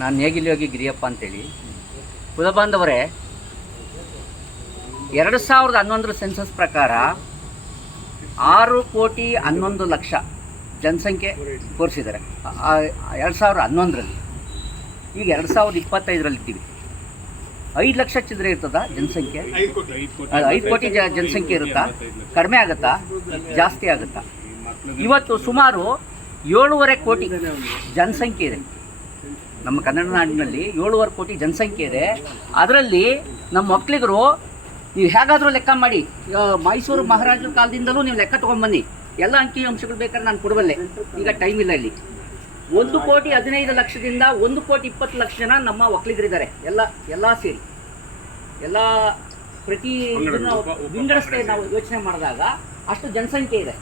ನಾನು ನೇಗಿಲಿಯೋಗಿ ಗಿರಿಯಪ್ಪ ಅಂತೇಳಿ. ಕುಲಬಾಂಧವರೇ ಎರಡು ಸಾವಿರದ ಹನ್ನೊಂದರ ಸೆನ್ಸಸ್ ಪ್ರಕಾರ ಆರು ಕೋಟಿ ಹನ್ನೊಂದು ಲಕ್ಷ ಜನಸಂಖ್ಯೆ ತೋರಿಸಿದ್ದಾರೆ. ಎರಡು ಸಾವಿರದ ಹನ್ನೊಂದರಲ್ಲಿ. ಈಗ ಎರಡು ಸಾವಿರದ ಇಪ್ಪತ್ತೈದರಲ್ಲಿ ಇದ್ದೀವಿ. ಐದು ಲಕ್ಷ ಚಿಲ್ಲರೆ ಇರ್ತದ ಜನಸಂಖ್ಯೆ? ಐದು ಕೋಟಿ ಜನಸಂಖ್ಯೆ ಇರುತ್ತಾ? ಕಡಿಮೆ ಆಗುತ್ತಾ? ಜಾಸ್ತಿ ಆಗುತ್ತಾ? ಇವತ್ತು ಸುಮಾರು ಏಳೂವರೆ ಕೋಟಿ ಜನಸಂಖ್ಯೆ ಇದೆ. ನಮ್ಮ ಕನ್ನಡ ನಾಡಿನಲ್ಲಿ ಏಳುವರೆ ಕೋಟಿ ಜನಸಂಖ್ಯೆ ಇದೆ. ಅದರಲ್ಲಿ ನಮ್ಮ ಮಕ್ಕಳಿಗರು ನೀವು ಹೇಗಾದರೂ ಲೆಕ್ಕ ಮಾಡಿ ಮೈಸೂರು ಮಹಾರಾಜರ ಕಾಲದಿಂದಲೂ ನೀವು ಲೆಕ್ಕ ತೊಗೊಂಡ್ಬನ್ನಿ ಎಲ್ಲ ಅಂಕಿ ಅಂಶಗಳು ಬೇಕಾದ್ರೆ ನಾನು ಕೊಡಬಲ್ಲೆ ಈಗ ಟೈಮ್ ಇಲ್ಲ ಇಲ್ಲಿ. ಒಂದು ಕೋಟಿ ಹದಿನೈದು ಲಕ್ಷದಿಂದ ಒಂದು ಕೋಟಿ ಇಪ್ಪತ್ತು ಲಕ್ಷ ಜನ ನಮ್ಮ ಒಕ್ಕಲಿಗರಿದ್ದಾರೆ ಎಲ್ಲ ಎಲ್ಲ ಸೇರಿ. ಎಲ್ಲ ಪ್ರತಿ ವಿಂಗಡಿಸ್ತೇವೆ ನಾವು ಯೋಚನೆ ಮಾಡಿದಾಗ ಅಷ್ಟು ಜನಸಂಖ್ಯೆ ಇದೆ.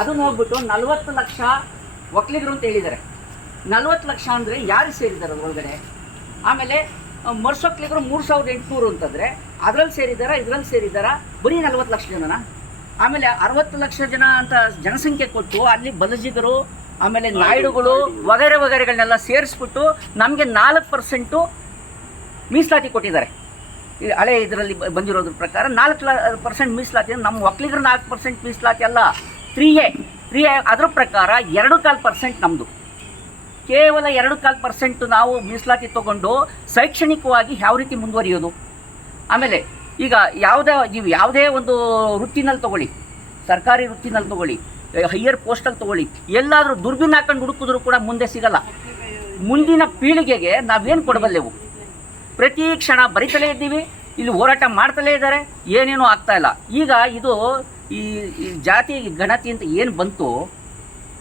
ಅದನ್ನು ಹೋಗ್ಬಿಟ್ಟು ನಲವತ್ತು ಲಕ್ಷ ಒಕ್ಕಲಿಗರು ಅಂತ ಹೇಳಿದ್ದಾರೆ. ನಲವತ್ತು ಲಕ್ಷ ಅಂದರೆ ಯಾರು ಸೇರಿದ್ದಾರೆ ಅದರೊಳಗಡೆ ಆಮೇಲೆ ಮರ್ಸೋಕ್ಲಿಗರು ಮೂರು ಸಾವಿರದ ಎಂಟುನೂರು ಅಂತಂದರೆ ಅದರಲ್ಲಿ ಸೇರಿದ್ದಾರಾ ಇದರಲ್ಲಿ ಸೇರಿದ್ದಾರಾ? ಬರೀ ನಲ್ವತ್ತು ಲಕ್ಷ ಜನನ? ಆಮೇಲೆ ಅರವತ್ತು ಲಕ್ಷ ಜನ ಅಂತ ಜನಸಂಖ್ಯೆ ಕೊಟ್ಟು ಅಲ್ಲಿ ಬಲಜಿಗರು ಆಮೇಲೆ ನಾಯ್ಡುಗಳು ವಗೈರೆ ವಗೈರೆಗಳನ್ನೆಲ್ಲ ಸೇರಿಸ್ಬಿಟ್ಟು ನಮಗೆ ನಾಲ್ಕು ಪರ್ಸೆಂಟು ಮೀಸಲಾತಿ ಕೊಟ್ಟಿದ್ದಾರೆ. ಈ ಹಳೆ ಇದರಲ್ಲಿ ಬಂದಿರೋದ್ರ ಪ್ರಕಾರ ನಾಲ್ಕು ಪರ್ಸೆಂಟ್ ಮೀಸಲಾತಿ ನಮ್ಮ ಒಕ್ಕಲಿಗರು ನಾಲ್ಕು ಪರ್ಸೆಂಟ್ ಮೀಸಲಾತಿ ಅಲ್ಲ. ತ್ರೀ ಎ ತ್ರೀ ಎ ಅದ್ರ ಪ್ರಕಾರ ಎರಡು ಕಾಲು ಪರ್ಸೆಂಟ್ ನಮ್ಮದು ಕೇವಲ ಎರಡು ಕಾಲು ಪರ್ಸೆಂಟ್ ನಾವು ಮೀಸಲಾತಿ ತಗೊಂಡು ಶೈಕ್ಷಣಿಕವಾಗಿ ಯಾವ ರೀತಿ ಮುಂದುವರಿಯೋದು? ಆಮೇಲೆ ಈಗ ಯಾವುದೇ, ನೀವು ಯಾವುದೇ ಒಂದು ವೃತ್ತಿನಲ್ಲಿ ತಗೊಳ್ಳಿ, ಸರ್ಕಾರಿ ವೃತ್ತಿನಲ್ಲಿ ತಗೊಳ್ಳಿ, ಹೈಯರ್ ಪೋಸ್ಟಲ್ಲಿ ತಗೊಳ್ಳಿ, ಎಲ್ಲಾದರೂ ದುರ್ಬಿನ್ ಹಾಕೊಂಡು ಹುಡುಕಿದ್ರು ಕೂಡ ಮುಂದೆ ಸಿಗಲ್ಲ. ಮುಂದಿನ ಪೀಳಿಗೆಗೆ ನಾವೇನು ಕೊಡಬಲ್ಲೆವು? ಪ್ರತಿ ಕ್ಷಣ ಬರಿತಲೇ ಇದ್ದೀವಿ, ಇಲ್ಲಿ ಹೋರಾಟ ಮಾಡ್ತಲೇ ಇದ್ದಾರೆ, ಏನೇನೂ ಆಗ್ತಾ ಇಲ್ಲ. ಈಗ ಇದು ಈ ಜಾತಿ ಗಣತಿ ಅಂತ ಏನು ಬಂತು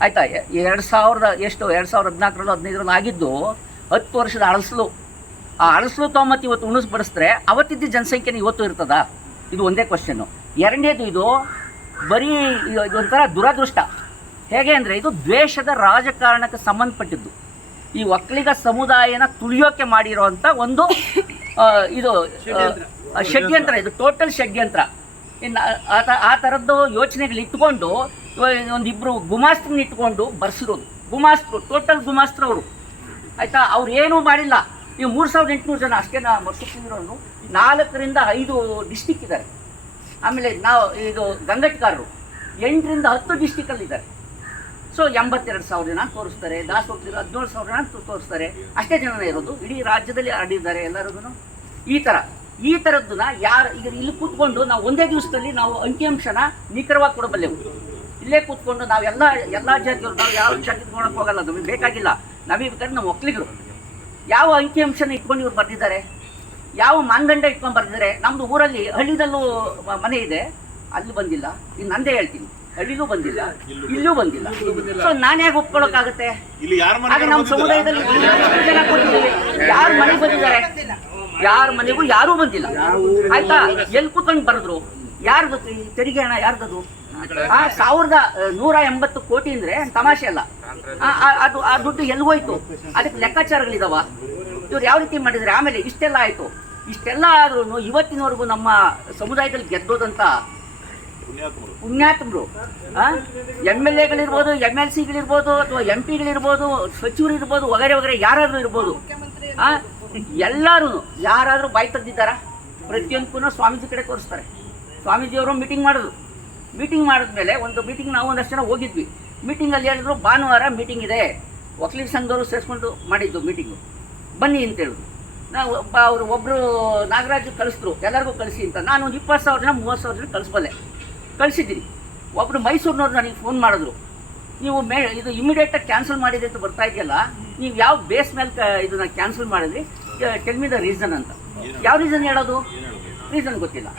ಆಯ್ತಾ ಎರಡು ಸಾವಿರದ ಎಷ್ಟು ಎರಡು ಸಾವಿರದ ಹದಿನಾಲ್ಕರಲ್ಲಿ ಹದಿನೈದರಲ್ಲೂ ಆಗಿದ್ದು ಹತ್ತು ವರ್ಷದ ಅಳಸಲು. ಆ ಅಳಸಲು ತೊಂಬತ್ತು ಇವತ್ತು ಉಣಿಸ್ ಬಡಿಸಿದ್ರೆ ಅವತ್ತಿದ್ದ ಜನಸಂಖ್ಯೆನ ಇವತ್ತು ಇರ್ತದ? ಇದು ಒಂದೇ ಕ್ವಶನ್ನು ಎರಡನೇದು ಇದು ಬರೀ ಇದು ಇದೊಂಥರ ದುರದೃಷ್ಟ. ಹೇಗೆ ಅಂದರೆ ಇದು ದ್ವೇಷದ ರಾಜಕಾರಣಕ್ಕೆ ಸಂಬಂಧಪಟ್ಟಿದ್ದು. ಈ ಒಕ್ಕಲಿಗ ಸಮುದಾಯನ ತುಳಿಯೋಕೆ ಮಾಡಿರೋವಂಥ ಒಂದು ಇದು ಷಡ್ಯಂತ್ರ. ಇದು ಟೋಟಲ್ ಷಡ್ಯಂತ್ರ. ಇನ್ನು ಆ ತ- ಆ ಥರದ್ದು ಯೋಚನೆಗಳು ಇಟ್ಕೊಂಡು ಒಂದಿಬ್ಬರು ಗುಮಾಸ್ತ್ರನ ಇಟ್ಕೊಂಡು ಬರ್ಸಿರೋದು. ಗುಮಾಸ್ತ್ರ ಟೋಟಲ್ ಗುಮಾಸ್ತ್ರ ಅವರು. ಆಯಿತಾ? ಅವ್ರು ಏನೂ ಮಾಡಿಲ್ಲ. ಈ ಮೂರು ಸಾವಿರದ ಎಂಟುನೂರು ಜನ, ಅಷ್ಟೇ ನಾ ಮರ್ಸಿದ್ರು ನಾಲ್ಕರಿಂದ ಐದು ಡಿಸ್ಟಿಕ್ ಇದ್ದಾರೆ ಆಮೇಲೆ ನಾವು ಇದು ಗಂಗಟ್ಕಾರರು ಎಂಟರಿಂದ ಹತ್ತು ಡಿಸ್ಟಿಕಲ್ಲಿದ್ದಾರೆ ಸೊ ಎಂಬತ್ತೆರಡು ಸಾವಿರ ಜನ ತೋರಿಸ್ತಾರೆ ದಾಸೋಕ್ತಿರು ಹದಿನೇಳು ಸಾವಿರ ಜನ ತೋರಿಸ್ತಾರೆ. ಅಷ್ಟೇ ಜನ ಇರೋದು. ಇಡೀ ರಾಜ್ಯದಲ್ಲಿ ಆಡಿದ್ದಾರೆ ಎಲ್ಲರಿಗೂ ಈ ಥರ. ಈ ಥರದ್ದನ್ನ ಯಾರು, ಈಗ ಇಲ್ಲಿ ಕೂತ್ಕೊಂಡು ನಾವು ಒಂದೇ ದಿವಸದಲ್ಲಿ ನಾವು ಅಂಕಿಅಂಶನ ನಿಖರವಾಗಿ ಕೊಡಬಲ್ಲೆವು. ಇಲ್ಲೇ ಕೂತ್ಕೊಂಡು ನಾವು ಎಲ್ಲ ಜಾತಿಯವರು ನಾವು ಯಾವ ಜಾತಿ ನೋಡಕ್ಕೆ ಹೋಗಲ್ಲ ನಮಗೆ ಬೇಕಾಗಿಲ್ಲ. ನಮಗೆ ಬೇಕಾದ್ರೆ ನಮ್ಮ ಒಕ್ಕಲಿಗರು ಯಾವ ಅಂಕಿಅಂಶನ ಇಟ್ಕೊಂಡು ಇವ್ರು ಬರೆದಿದ್ದಾರೆ? ಯಾವ ಮಾನದಂಡ ಇಟ್ಕೊಂಡು ಬರ್ತಿದ್ದಾರೆ ನಮ್ಮದು ಊರಲ್ಲಿ ಹಳ್ಳಿದಲ್ಲೂ ಮನೆ ಇದೆ ಅಲ್ಲಿ ಬಂದಿಲ್ಲ. ಇನ್ನು ನಂದೇ ಹೇಳ್ತೀನಿ. ಹಳ್ಳಿಗೂ ಬಂದಿಲ್ಲ ಇಲ್ಲೂ ಬಂದಿಲ್ಲ. ಸೊ ನಾನು ಯಾಕೆ ಒಪ್ಕೊಳ್ಳೋಕ್ಕಾಗುತ್ತೆ ಆಗ ನಮ್ಮ ಸಮುದಾಯದಲ್ಲಿ ಜನ ಕೊಟ್ಟಿದ್ದೀವಿ ಯಾರು ಮನೆಗೆ ಬಂದಿದ್ದಾರೆ? ಯಾರ ಮನೆಗೂ ಯಾರೂ ಬಂದಿಲ್ಲ. ಆಯ್ತಾ? ಎಲ್ಲಿ ಕೂತ್ಕೊಂಡು ಬರೆದ್ರು? ಯಾರ್ದು ಈ ತೆರಿಗೆ ಹಣ ಯಾರ್ದದು ಆ ಸಾವಿರದ ನೂರ ಎಂಬತ್ತು ಕೋಟಿ ಅಂದ್ರೆ ತಮಾಷೆ ಅಲ್ಲ. ಅದು ಆ ದುಡ್ಡು ಎಲ್ಲಿ ಹೋಯ್ತು ಅದಕ್ಕೆ ಲೆಕ್ಕಾಚಾರಗಳಿದಾವ. ಇವ್ರು ಯಾವ ರೀತಿ ಮಾಡಿದ್ರೆ? ಆಮೇಲೆ ಇಷ್ಟೆಲ್ಲ ಆಯ್ತು. ಇಷ್ಟೆಲ್ಲ ಆದ್ರೂ ಇವತ್ತಿನವರೆಗೂ ನಮ್ಮ ಸಮುದಾಯದಲ್ಲಿ ಗೆದ್ದೋದಂತ ಪುಣ್ಯಾತ್ಮರು. ಎಂ ಎಂ ಎಲ್ ಎಗಳಿರ್ಬೋದು ಎಂ ಎಲ್ ಸಿಗಳಿರ್ಬೋದು ಅಥವಾ ಎಂ ಪಿಗಳಿರ್ಬೋದು ಸಚಿವರು ಇರ್ಬೋದು ವಗೈರೆ ವಗೈರೆ ಯಾರಾದರೂ ಇರ್ಬೋದು. ಎಲ್ಲರೂ ಯಾರಾದರೂ ಬಾಯಿ ತೆಗೆದಿದ್ದಾರಾ? ಪ್ರತಿಯೊಂದಕ್ಕೂ ಸ್ವಾಮೀಜಿ ಕಡೆ ತೋರಿಸ್ತಾರೆ. ಸ್ವಾಮೀಜಿಯವರು ಮೀಟಿಂಗ್ ಮಾಡೋದು ಮೀಟಿಂಗ್ ಮಾಡಿದ್ಮೇಲೆ ಒಂದು ಮೀಟಿಂಗ್ ನಾವು ಒಂದಷ್ಟು ಜನ ಹೋಗಿದ್ವಿ. ಮೀಟಿಂಗಲ್ಲಿ ಹೇಳಿದ್ರು ಭಾನುವಾರ ಮೀಟಿಂಗ್ ಇದೆ. ವಕೀಲ ಸಂಘದವರು ಸೇರಿಸ್ಕೊಂಡು ಮಾಡಿದ್ದು ಮೀಟಿಂಗು ಬನ್ನಿ ಅಂತ ಹೇಳಿದ್ರು. ನಾವು ಒಬ್ಬ ಅವರು ಒಬ್ಬರು ನಾಗರಾಜ್ ಕಳಿಸಿದ್ರು. ಎಲ್ಲರಿಗೂ ಕಳಿಸಿ ಅಂತ. ನಾನು ಒಂದು ಇಪ್ಪತ್ತು ಸಾವಿರ ಜನ ಮೂವತ್ತು ಸಾವಿರ ಜನ ಕಳಿಸ್ಬಲ್ಲೆ. ಕಳಿಸಿದ್ದೀನಿ ಒಬ್ಬರು ಮೈಸೂರಿನವ್ರು ನನಗೆ ಫೋನ್ ಮಾಡಿದ್ರು. ನೀವು ಮೇ ಇದು ಇಮಿಡಿಯೇಟಾಗಿ ಕ್ಯಾನ್ಸಲ್ ಮಾಡಿದೆ ಅಂತ ಬರ್ತಾ ಇದೆಯಲ್ಲ ನೀವು ಯಾವ ಬೇಸ್ ಮೇಲೆ ಕ ಇದನ್ನ ಕ್ಯಾನ್ಸಲ್ ಮಾಡಿದ್ರಿ? ಟೆಲ್ ಮಿ ದ ರೀಸನ್ ಅಂತ. ಯಾವ ರೀಸನ್ ಹೇಳೋದು? ರೀಸನ್ ಗೊತ್ತಿಲ್ಲ.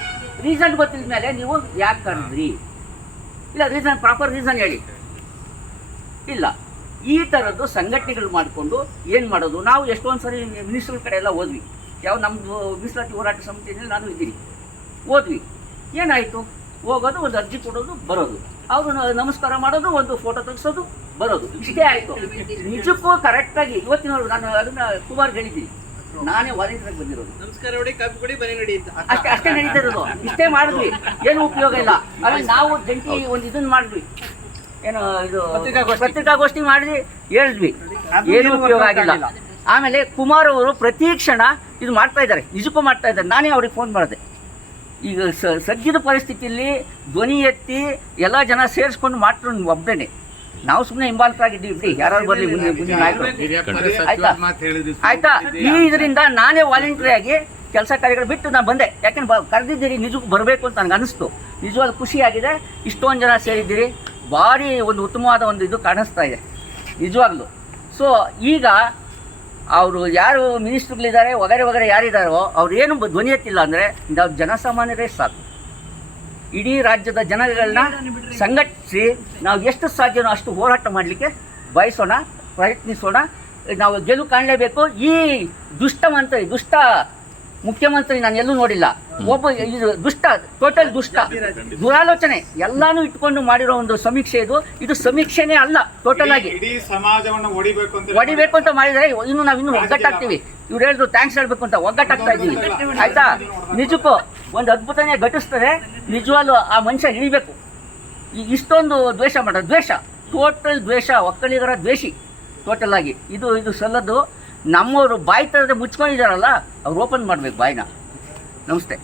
ರೀಸನ್ ಗೊತ್ತಿದ ಮೇಲೆ ನೀವು ಯಾಕೆ ಕರೆದ್ರಿ? ಇಲ್ಲ ರೀಸನ್ ಪ್ರಾಪರ್ ರೀಸನ್ ಹೇಳಿ. ಇಲ್ಲ, ಈ ಥರದ್ದು ಸಂಘಟನೆಗಳು ಮಾಡಿಕೊಂಡು ಏನು ಮಾಡೋದು? ನಾವು ಎಷ್ಟೊಂದು ಸರಿ ಮಿನಿಸ್ಟ್ರ ಕಡೆ ಎಲ್ಲ ಹೋದ್ವಿ. ಯಾವ ನಮ್ಮದು ಮೀಸಲಾತಿ ಹೋರಾಟ ಸಮಿತಿಯಲ್ಲಿ ನಾನು ಇದ್ದೀನಿ. ಹೋದ್ವಿ. ಏನಾಯಿತು? ಹೋಗೋದು, ಒಂದು ಅರ್ಜಿ ಕೊಡೋದು, ಬರೋದು. ಅವರು ನಮಸ್ಕಾರ ಮಾಡೋದು, ಒಂದು ಫೋಟೋ ತೆಗೆಸೋದು, ಬರೋದು. ಇಷ್ಟೇ ಆಯಿತು. ನಿಜಕ್ಕೂ ಕರೆಕ್ಟಾಗಿ ಇವತ್ತಿನವರು ನಾನು ಅದನ್ನು ಸುಮಾರು ಹೇಳಿದ್ದೀನಿ. ನಾನೇ ವಾಲಂಟಿಯರ್ ಬಂದಿರೋದು. ನಮಸ್ಕಾರ ನೋಡಿ ಕಾಪಿ ಕೊಡಿ ಬನ್ನಿ ನೋಡಿ ಅಂತ. ಅಷ್ಟೇ ಅಷ್ಟೇ ನಡೀತಾ ಇರೋದು. ಇಷ್ಟೇ ಮಾಡಿದ್ವಿ. ಏನು ಉಪಯೋಗ ಇಲ್ಲ. ಆಮೇಲೆ ನಾವು ಜಂಟಿ ಒಂದು ಇದನ್ನ ಮಾಡಿದ್ವಿ. ಏನು ಇದು ಪತ್ರಿಕಾಗೋಷ್ಠಿ. ಪತ್ರಿಕಾಗೋಷ್ಠಿ ಮಾಡಿದ್ವಿ ಹೇಳಿದ್ವಿ. ಏನು ಉಪಯೋಗ ಆಗಿಲ್ಲ. ಆಮೇಲೆ ಕುಮಾರ್ ಅವರು ಪ್ರತಿ ಕ್ಷಣ ಇದು ಮಾಡ್ತಾ ಇದ್ದಾರೆ. ನಿಜಕ್ಕೂ ಮಾಡ್ತಾ ಇದ್ದಾರೆ. ನಾನೇ ಅವ್ರಿಗೆ ಫೋನ್ ಮಾಡಿದೆ. ಈಗ ಸ ಸದ್ಯದ ಪರಿಸ್ಥಿತಿಯಲ್ಲಿ ಧ್ವನಿ ಎತ್ತಿ ಎಲ್ಲ ಜನ ಸೇರಿಸ್ಕೊಂಡು ಮಾಡ್ತಾರೆ ಒಬ್ಬನೇ ನಾವು ಸುಮ್ಮನೆ ಇನ್ವಾಲ್ವ್ ಆಗಿದ್ದೀವಿ ಯಾರು ಬರಲಿ ಮುಂದೆ ಮುಂದಿನ ನಾಯಕರು. ಆಯ್ತಾ? ಆಯ್ತಾ? ಈ ಇದರಿಂದ ನಾನೇ ವಾಲಂಟ್ರಿ ಆಗಿ ಕೆಲಸ ಕಾರ್ಯಗಳು ಬಿಟ್ಟು ನಾನು ಬಂದೆ. ಯಾಕೆಂದ್ರೆ ಬ ಕರೆದಿದ್ದೀರಿ ನಿಜಕ್ಕೂ ಬರಬೇಕು ಅಂತ ನನಗೆ ಅನಿಸ್ತು. ನಿಜವಾದ ಖುಷಿಯಾಗಿದೆ ಇಷ್ಟೊಂದು ಜನ ಸೇರಿದ್ದೀರಿ. ಭಾರಿ ಒಂದು ಉತ್ತಮವಾದ ಒಂದು ಇದು ಕಾಣಿಸ್ತಾ ಇದೆ. ನಿಜವಾಗ್ಲೂ. ಸೊ ಈಗ ಅವರು ಯಾರು ಮಿನಿಸ್ಟ್ರುಗಳಿದ್ದಾರೆ ವಗರೆ ವಗರೆ ಯಾರಿದ್ದಾರೋ ಅವ್ರು ಏನು ಧ್ವನಿ ಎತ್ತಿಲ್ಲ ಅಂದರೆ ನಾವು ಜನಸಾಮಾನ್ಯರೇ ಸಾಕು. ಇಡೀ ರಾಜ್ಯದ ಜನಗಳನ್ನ ಸಂಘಟಿಸಿ ನಾವು ಎಷ್ಟು ಸಾಧ್ಯನೋ ಅಷ್ಟು ಹೋರಾಟ ಮಾಡಲಿಕ್ಕೆ ಬಯಸೋಣ, ಪ್ರಯತ್ನಿಸೋಣ. ನಾವು ಗೆಲುವು ಕಾಣಲೇಬೇಕು. ಈ ದುಷ್ಟವಂತ ದುಷ್ಟ ಮುಖ್ಯಮಂತ್ರಿ ನಾನು ಎಲ್ಲೂ ನೋಡಿಲ್ಲ. ಒಬ್ಬ ಇದು ದುಷ್ಟ ಟೋಟಲ್ ದುಷ್ಟ. ದುರಾಲೋಚನೆ ಎಲ್ಲಾನು ಇಟ್ಕೊಂಡು ಮಾಡಿರೋ ಒಂದು ಸಮೀಕ್ಷೆ ಇದು. ಇದು ಸಮೀಕ್ಷೆನೇ ಅಲ್ಲ ಟೋಟಲ್ ಆಗಿ. ಸಮಾಜವನ್ನು ಹೊಡಿಬೇಕು ಅಂತ ಮಾಡಿದ್ರೆ ಇನ್ನು ನಾವು ಇನ್ನು ಒಗ್ಗಟ್ಟಾಗ್ತೀವಿ. ಇವ್ರು ಹೇಳಿದ್ರು ಥ್ಯಾಂಕ್ಸ್ ಹೇಳ್ಬೇಕು ಅಂತ ಒಗ್ಗಟ್ಟಾಗ್ತಾ ಇದ್ದೀವಿ. ಆಯ್ತಾ? ನಿಜಕ್ಕೂ ಒಂದು ಅದ್ಭುತನೇ ಘಟಿಸ್ತದೆ. ನಿಜವಾಗ್ಲೂ ಆ ಮನುಷ್ಯ ಹಿಡಿಬೇಕು. ಈ ಇಷ್ಟೊಂದು ದ್ವೇಷ ಮಾಡೋದು ದ್ವೇಷ ಟೋಟಲ್ ದ್ವೇಷ ಒಕ್ಕಲಿಗರ ದ್ವೇಷಿ ಟೋಟಲ್ ಆಗಿ. ಇದು ಇದು ಸಲ್ಲದು ನಮ್ಮವರು ಬಾಯಿ ತರದೆ ಮುಚ್ಕೊಂಡಿದ್ದಾರಲ್ಲ ಅವ್ರು ಓಪನ್ ಮಾಡ್ಬೇಕು ಬಾಯಿನ. ನಮಸ್ತೆ.